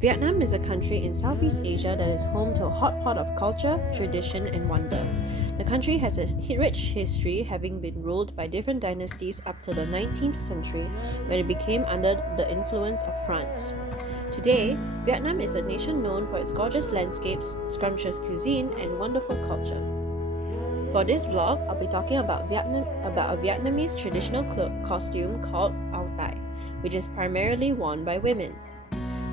Vietnam is a country in Southeast Asia that is home to a hot pot of culture, tradition, and wonder. The country has a rich history, having been ruled by different dynasties up to the 19th century, when it became under the influence of France. Today, Vietnam is a nation known for its gorgeous landscapes, scrumptious cuisine, and wonderful culture. For this vlog, I'll be talking about a Vietnamese traditional costume called áo tai, which is primarily worn by women.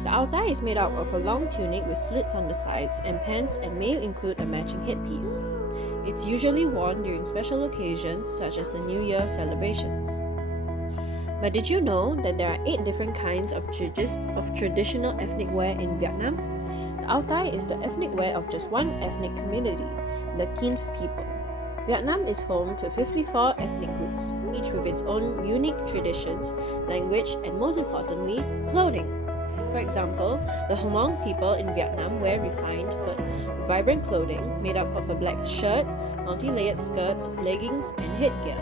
The áo tai is made up of a long tunic with slits on the sides and pants and may include a matching headpiece. It's usually worn during special occasions such as the New Year celebrations. But did you know that there are 8 different kinds of traditional ethnic wear in Vietnam? The áo tai is the ethnic wear of just one ethnic community, the Kinh people. Vietnam is home to 54 ethnic groups, each with its own unique traditions, language, and most importantly, clothing. For example, the Hmong people in Vietnam wear refined but vibrant clothing made up of a black shirt, multi-layered skirts, leggings, and headgear.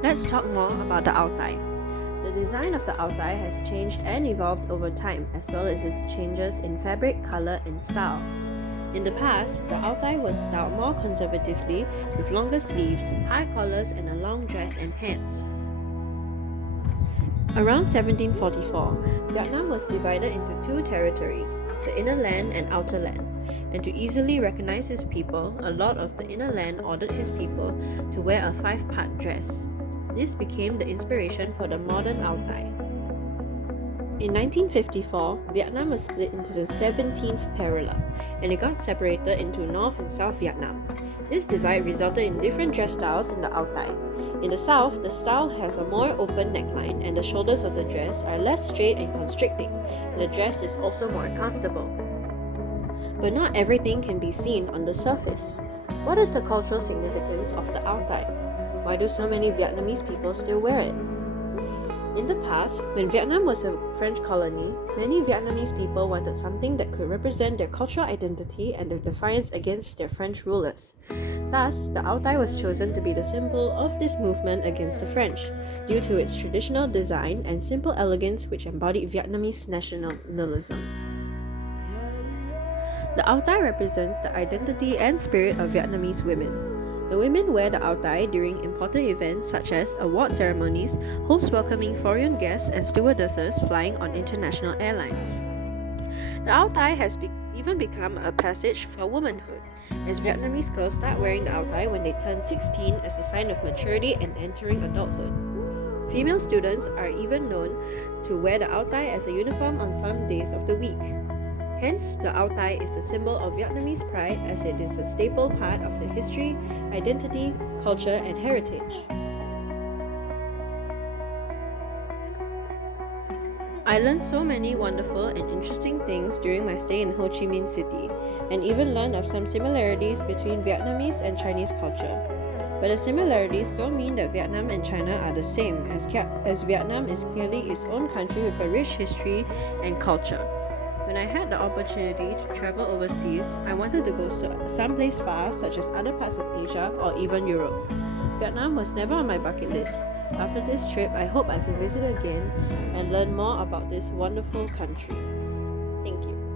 Let's talk more about the áo tai. The design of the áo tai has changed and evolved over time, as well as its changes in fabric, color, and style. In the past, the áo tai was styled more conservatively with longer sleeves, high collars, and a long dress and pants. Around 1744, Vietnam was divided into 2 territories, the inner land and outer land. And to easily recognize his people, a lot of the inner land ordered his people to wear a 5-part dress. This became the inspiration for the modern áo tai. In 1954, Vietnam was split into the 17th parallel, and it got separated into North and South Vietnam. This divide resulted in different dress styles in the áo tai. In the South, the style has a more open neckline and the shoulders of the dress are less straight and constricting. The dress is also more comfortable. But not everything can be seen on the surface. What is the cultural significance of the áo tai? Why do so many Vietnamese people still wear it? In the past, when Vietnam was a French colony, many Vietnamese people wanted something that could represent their cultural identity and their defiance against their French rulers. Thus, the áo tai was chosen to be the symbol of this movement against the French, due to its traditional design and simple elegance which embodied Vietnamese nationalism. The áo tai represents the identity and spirit of Vietnamese women. The women wear the áo tai during important events such as award ceremonies, hosts welcoming foreign guests, and stewardesses flying on international airlines. The áo tai has even become a passage for womanhood, as Vietnamese girls start wearing the áo tai when they turn 16 as a sign of maturity and entering adulthood. Female students are even known to wear the áo tai as a uniform on some days of the week. Hence, the áo tai is the symbol of Vietnamese pride as it is a staple part of the history, identity, culture, and heritage. I learned so many wonderful and interesting things during my stay in Chi Minh City, and even learned of some similarities between Vietnamese and Chinese culture. But the similarities don't mean that Vietnam and China are the same, as Vietnam is clearly its own country with a rich history and culture. When I had the opportunity to travel overseas, I wanted to go someplace far, such as other parts of Asia or even Europe. Vietnam was never on my bucket list. After this trip, I hope I can visit again and learn more about this wonderful country. Thank you.